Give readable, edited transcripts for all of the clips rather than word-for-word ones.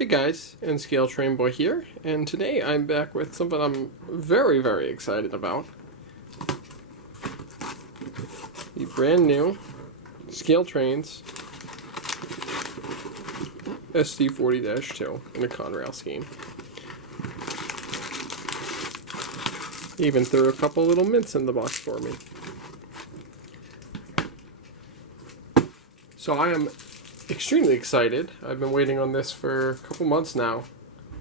Hey guys, N Scale Train Boy here, and today I'm back with something I'm very excited about. The brand new ScaleTrains SD40-2 in the Conrail scheme. Even threw a couple little mints in the box for me. So I am extremely excited. I've been waiting on this for a couple months now,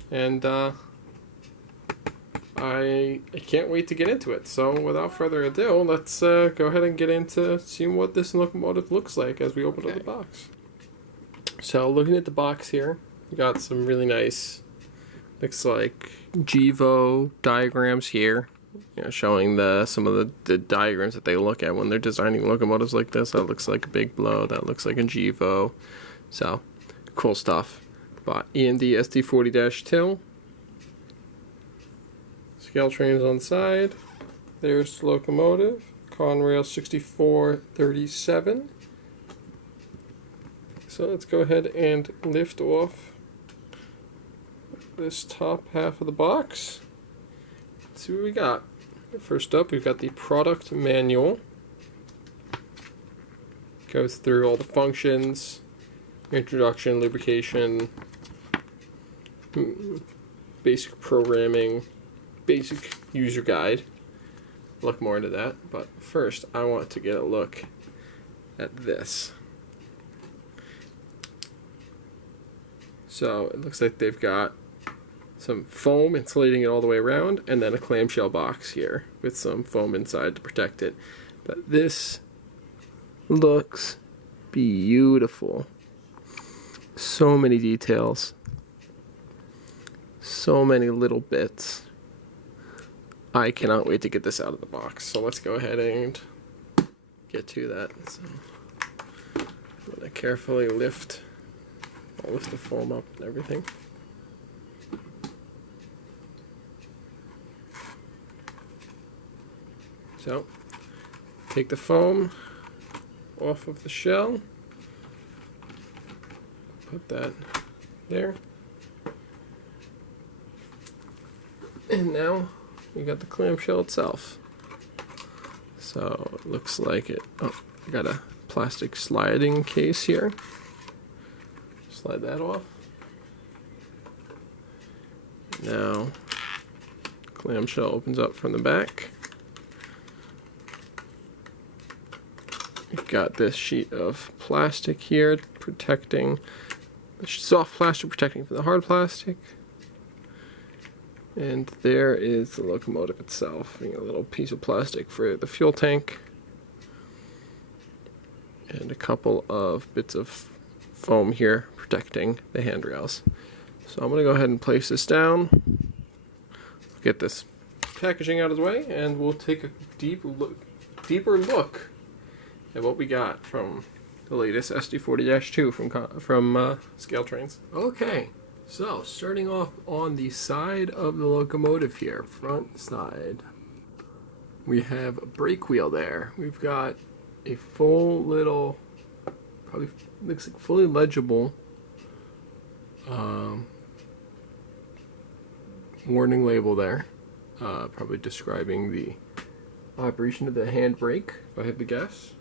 and I can't wait to get into it. So without further ado, let's go ahead and get into seeing what this locomotive looks like as we open up the box. So looking at the box here, you got some really nice, looks like GEVO diagrams here, you know, showing some of the diagrams that they look at when they're designing locomotives like this. That looks like a big blow, that looks like a GEVO. So, cool stuff. But EMD SD40-2. ScaleTrains on the side. There's the locomotive. Conrail 6437. So let's go ahead and lift off this top half of the box. Let's see what we got. First up, we've got the product manual. Goes through all the functions. Introduction, lubrication, basic programming, basic user guide. Look more into that, but first I want to get a look at this. So it looks like they've got some foam insulating it all the way around, and then a clamshell box here with some foam inside to protect it. But this looks beautiful. So many details, so many little bits. I cannot wait to get this out of the box. So let's go ahead and get to that. So I'm gonna carefully lift the foam up and everything. So take the foam off of the shell. Put that there. And now we got the clamshell itself. So it looks like it. Oh, I got a plastic sliding case here. Slide that off. Now, clamshell opens up from the back. We've got this sheet of plastic here protecting. Soft plastic protecting from the hard plastic. And there is the locomotive itself, a little piece of plastic for the fuel tank. And a couple of bits of foam here protecting the handrails. So I'm going to go ahead and place this down. Get this packaging out of the way, and we'll take a deeper look at what we got from the latest SD40-2 from ScaleTrains. Okay, so starting off on the side of the locomotive here, front side, we have a brake wheel there. We've got a full little, probably looks like fully legible warning label there, probably describing the operation of the handbrake, if I had to guess.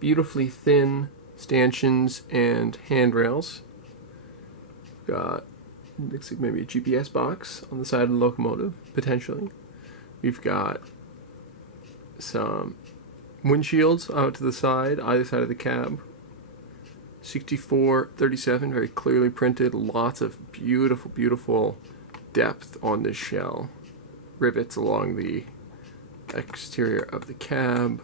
Beautifully thin stanchions and handrails. Got, looks like maybe a GPS box on the side of the locomotive, potentially. We've got some windshields out to the side, either side of the cab. 6437, very clearly printed, lots of beautiful depth on this shell. Rivets along the exterior of the cab.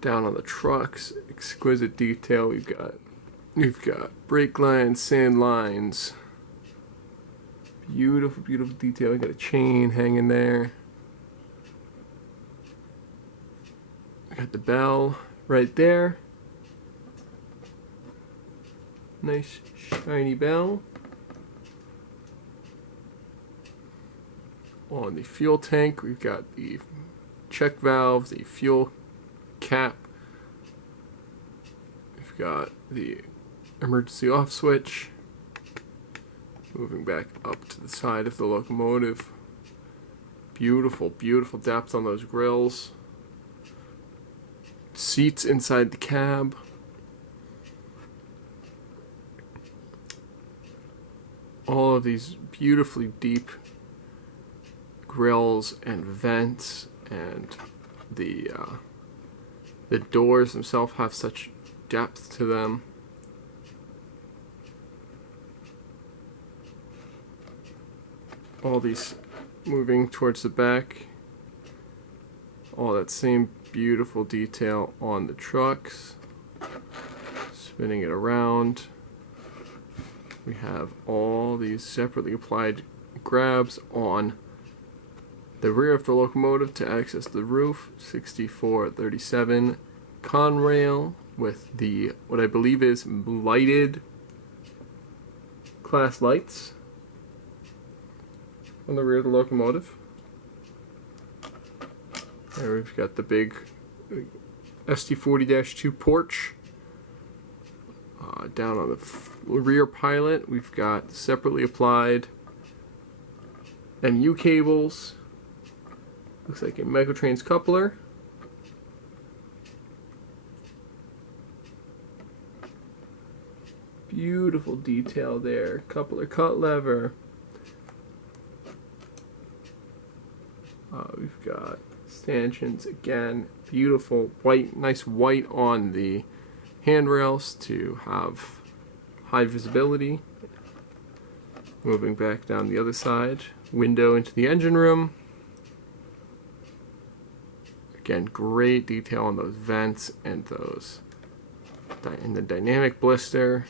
Down on the trucks, exquisite detail. We've got brake lines, sand lines. Beautiful detail. We've got a chain hanging there. We got the bell right there. Nice shiny bell. On the fuel tank, we've got the check valve, the fuel cap, got the emergency off switch. Moving back up to the side of the locomotive. Beautiful, beautiful depth on those grills. Seats inside the cab. All of these beautifully deep grills and vents, and the doors themselves have such depth to them. All these moving towards the back. All that same beautiful detail on the trucks. Spinning it around. We have all these separately applied grabs on the rear of the locomotive to access the roof. 6437 Conrail with the, what I believe is lighted class lights on the rear of the locomotive. There we've got the big SD40-2 porch. Down on the rear pilot, we've got separately applied MU cables. Looks like a Megatrains coupler. Beautiful detail there. Coupler cut lever. We've got stanchions again. Beautiful white, nice white on the handrails to have high visibility. Moving back down the other side. Window into the engine room. Again, great detail on those vents and those in the dynamic blister.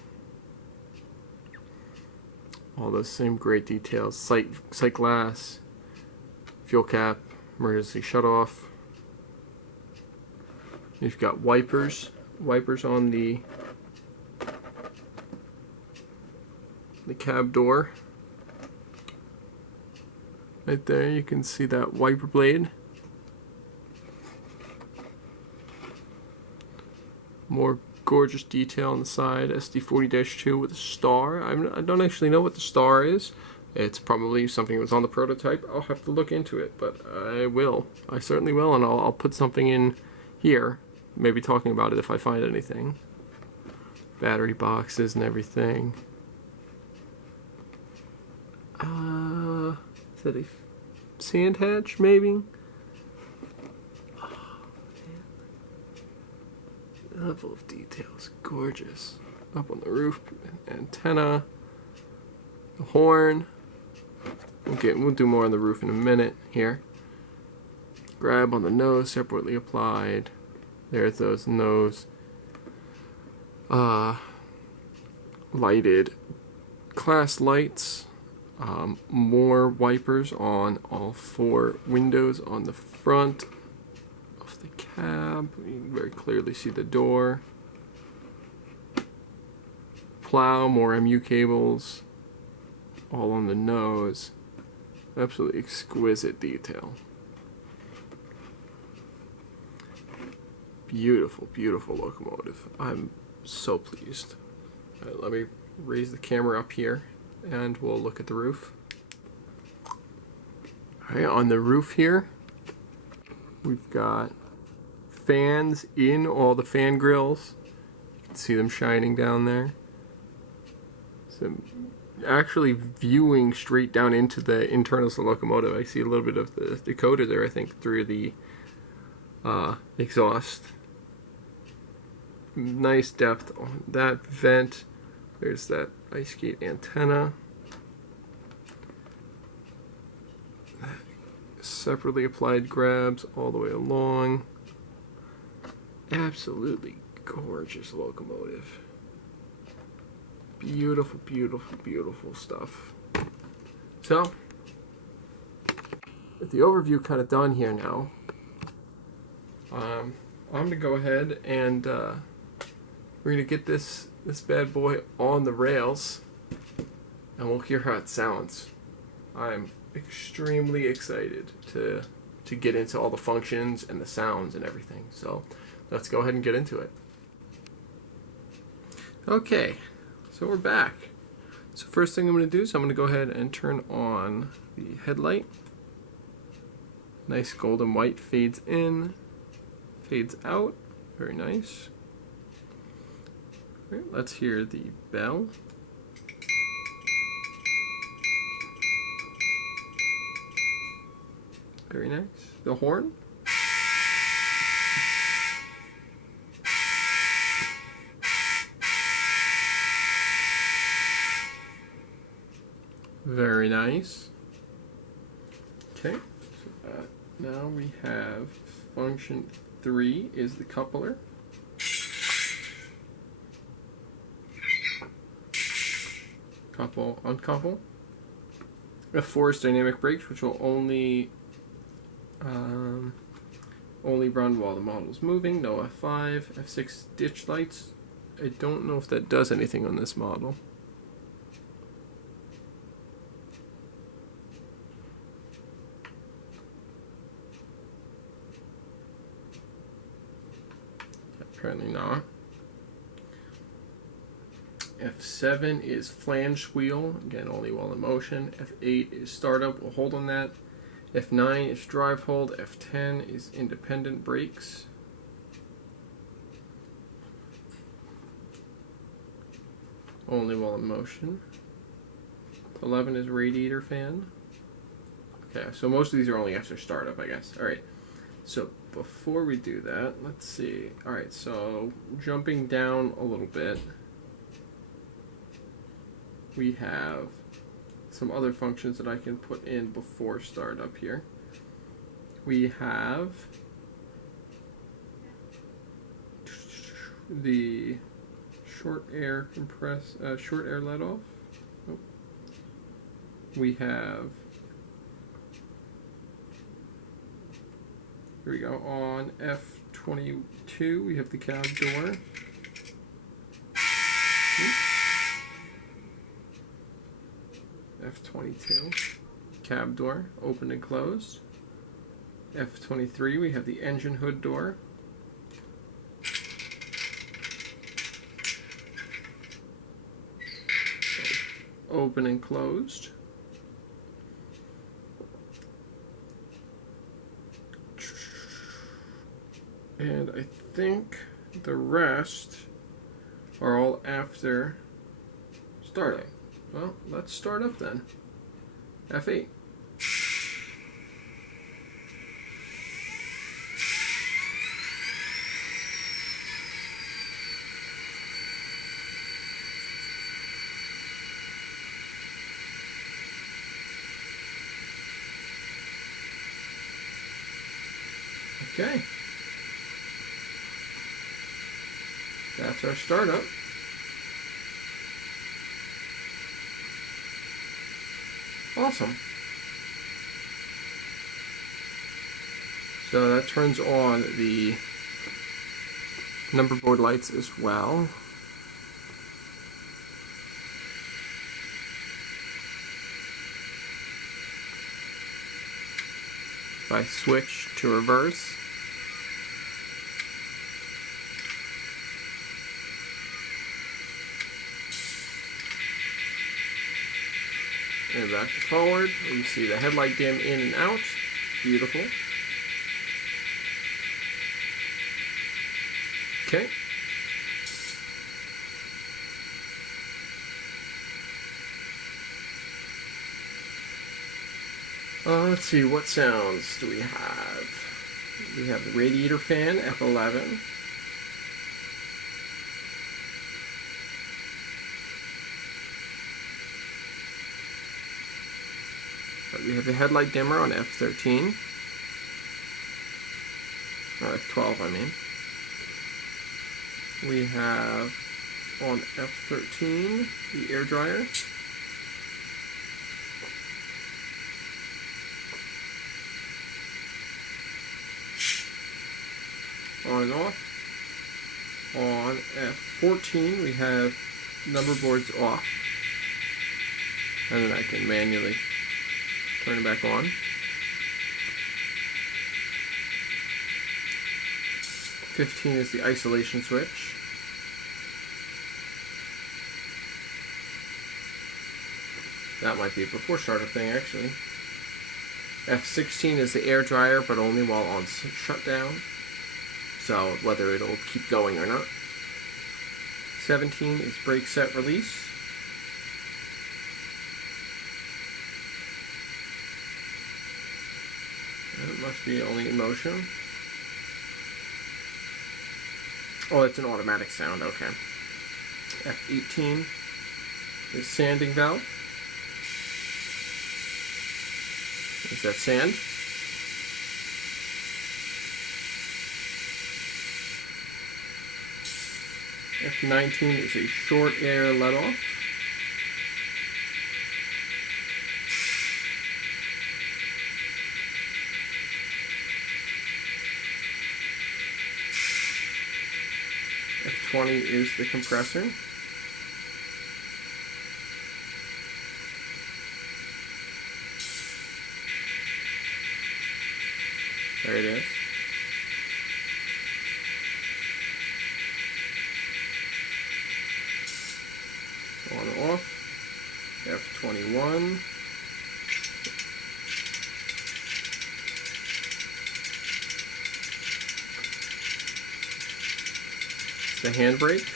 All those same great details. Sight glass, fuel cap, emergency shutoff. You've got wipers on the cab door. Right there, you can see that wiper blade. More gorgeous detail on the side. SD40-2 with a star. I don't actually know what the star is. It's probably something that was on the prototype. I'll have to look into it, but I will. I certainly will, and I'll put something in here, maybe talking about it if I find anything. Battery boxes and everything. Is that a sand hatch, maybe? The level of detail is gorgeous. Up on the roof, antenna, the horn. We'll do more on the roof in a minute here. Grab on the nose, separately applied. There's those nose lighted class lights. More wipers on all four windows on the front of the cab. You can very clearly see the door. Plow, more MU cables, all on the nose. Absolutely exquisite detail. Beautiful, beautiful locomotive. I'm so pleased. All right, let me raise the camera up here and we'll look at the roof. Alright, on the roof here, we've got fans in all the fan grills. You can see them shining down there. So actually viewing straight down into the internals of the locomotive. I see a little bit of the decoder there, I think, through the exhaust. Nice depth on that vent. There's that ice skate antenna. Separately applied grabs all the way along. Absolutely gorgeous locomotive. Beautiful, beautiful, beautiful stuff. So, with the overview kind of done here now, I'm going to go ahead and we're going to get this bad boy on the rails, and we'll hear how it sounds. I'm extremely excited to get into all the functions and the sounds and everything. So let's go ahead and get into it. Okay, so we're back. So first thing I'm going to do is I'm going to go ahead and turn on the headlight. Nice golden white, fades in, fades out, very nice. All right, let's hear the bell. Very nice. The horn. Very nice. Okay, so now we have function 3 is the coupler. Couple, uncouple. F4 is dynamic brakes, which will only run while the model is moving. No F5. F6 ditch lights. I don't know if that does anything on this model. Apparently not. F7 is flange wheel, again only while in motion. F8 is startup, we'll hold on that. F9 is drive hold. F10 is independent brakes. Only while in motion. 11 is radiator fan. Okay, so most of these are only after startup, I guess. Alright, so before we do that, let's see. Alright, so jumping down a little bit, we have some other functions that I can put in before startup here. We have the short air let off. Oh. We have, here we go, on F22 we have the cab door. F22, cab door, open and closed. F23, we have the engine hood door. Open and closed. And I think the rest are all after startup. Well, let's start up then. F8. Okay. That's our startup. Awesome. So that turns on the number board lights as well. If I switch to reverse, and back to forward, you see the headlight dim in and out. Beautiful. Okay. Let's see, what sounds do we have? We have the radiator fan, F11. We have the headlight dimmer on F13, or F12 I mean. We have on F13 the air dryer. On and off. On F14 we have number boards off, and then I can manually turn it back on. 15 is the isolation switch. That might be a before startup thing, actually. F16 is the air dryer, but only while on shutdown. So whether it'll keep going or not. 17 is brake set release. It must be only in motion. Oh, it's an automatic sound, okay. F18 is sanding valve. Is that sand? F19 is a short air let off. F20 is the compressor. There it is. On and off. F21. It's the handbrake.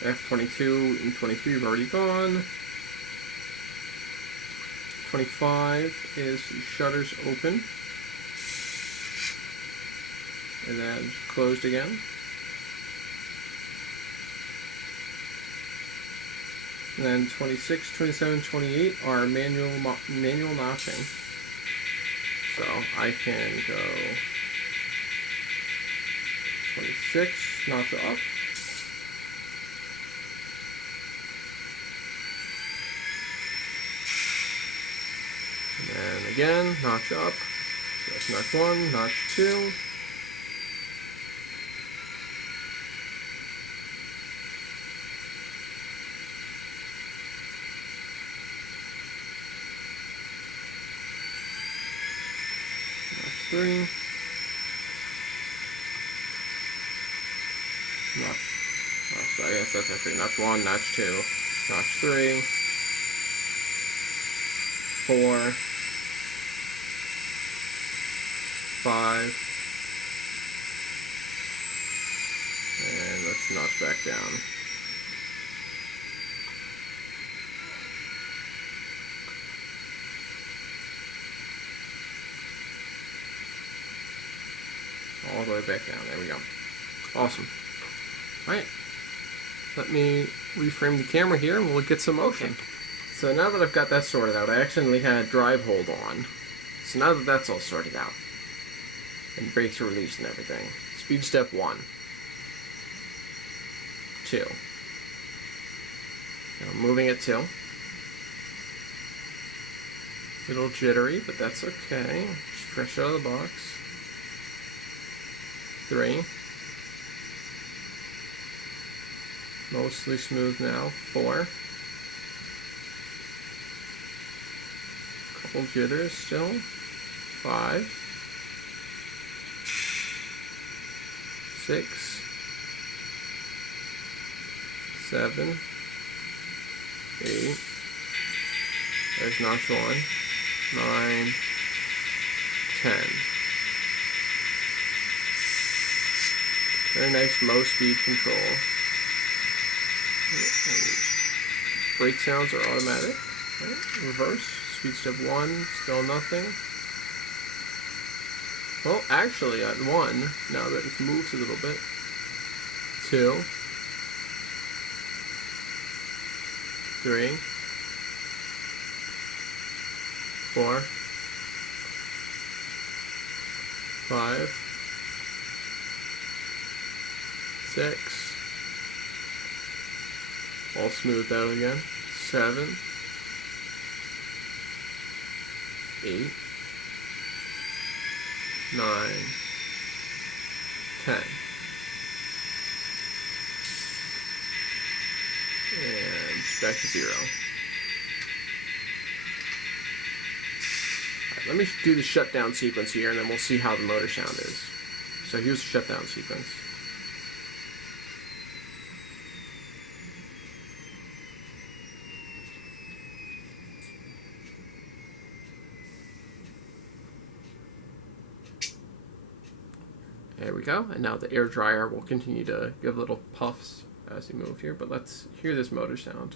F22 and 23 have already gone. 25 is shutters open. And then closed again. And then 26, 27, 28 are manual notching. So I can go 26, notch up. And then again, notch up. So that's notch 1, notch 2. Notch 3. So I guess that's actually notch 1, notch 2, notch 3, 4, 5, and let's notch back down. All the way back down. There we go. Awesome. Alright. Let me reframe the camera here and we'll get some motion. So now that I've got that sorted out, I accidentally had drive hold on. So now that that's all sorted out, and brakes are released and everything, speed step 1, 2. Now I'm moving at 2. A little jittery, but that's okay. Just fresh out of the box. 3. Mostly smooth now. 4. Couple jitters still. 5. 6. 7. 8. There's notch 1. 9. 10. Very nice low speed control. And brake sounds are automatic. Right? Reverse. Speed step 1, still nothing. Well, actually at 1, now that it's moved a little bit. 2. 3. 4. 5. 6. All smoothed out again. 7. 8. 9. 10. And back to 0. Alright, let me do the shutdown sequence here and then we'll see how the motor sound is. So here's the shutdown sequence. There we go, and now the air dryer will continue to give little puffs as you move here, but let's hear this motor sound.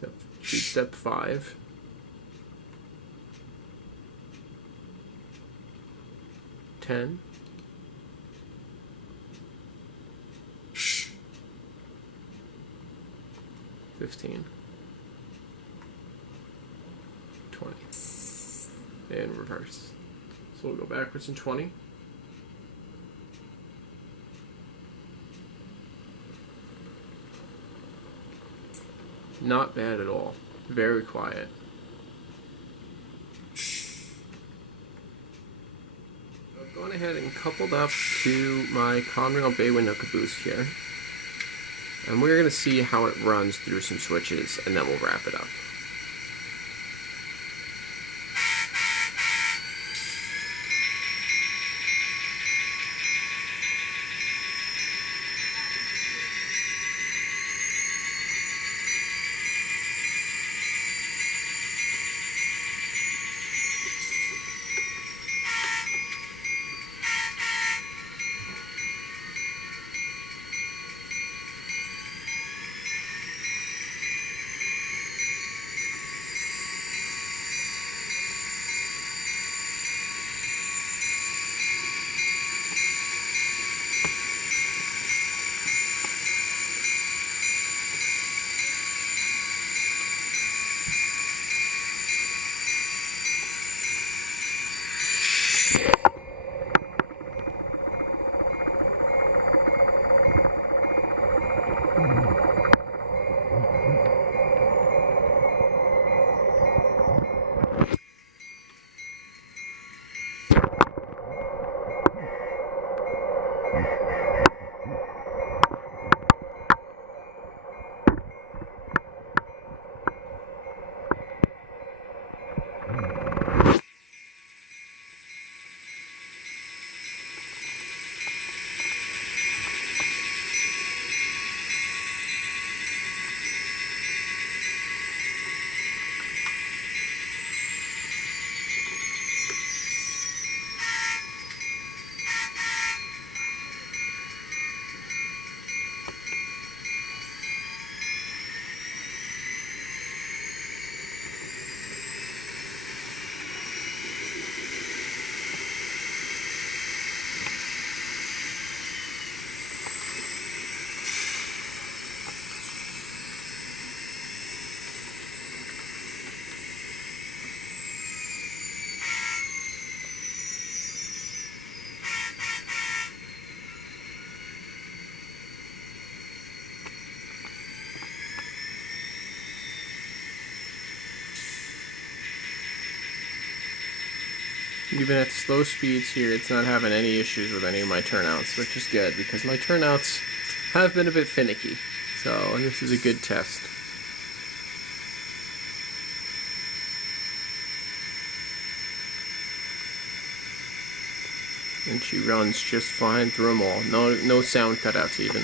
So, speed step 5. Ten. 15. 20. And reverse. So we'll go backwards in 20. Not bad at all. Very quiet. I've gone ahead and coupled up to my Conrail bay window caboose here. And we're going to see how it runs through some switches, and then we'll wrap it up. Even at slow speeds here, it's not having any issues with any of my turnouts, which is good, because my turnouts have been a bit finicky. So, and this is a good test. And she runs just fine through them all. No sound cutouts even.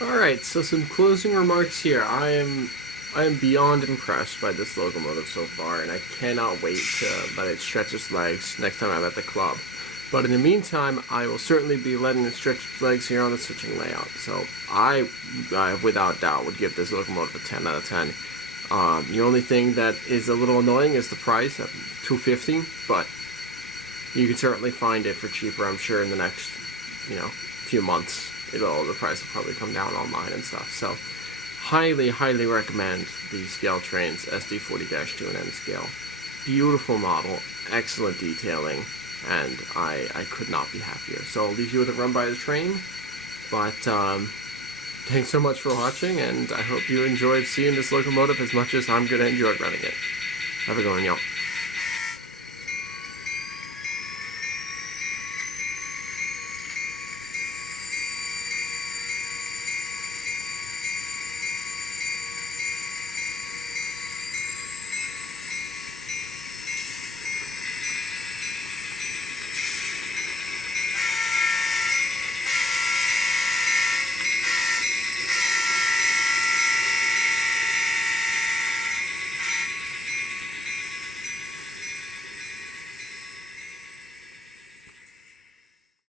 Alright, so some closing remarks here. I am beyond impressed by this locomotive so far, and I cannot wait to let it stretch its legs next time I'm at the club. But in the meantime, I will certainly be letting it stretch its legs here on the switching layout. So I without doubt, would give this locomotive a 10 out of 10. The only thing that is a little annoying is the price at $250, but you can certainly find it for cheaper, I'm sure, in the next, few months. The price will probably come down online and stuff. So, highly recommend the ScaleTrains SD40-2 and N Scale. Beautiful model, excellent detailing, and I could not be happier. So I'll leave you with a run by the train, but thanks so much for watching, and I hope you enjoyed seeing this locomotive as much as I'm going to enjoy running it. Have a good one, y'all.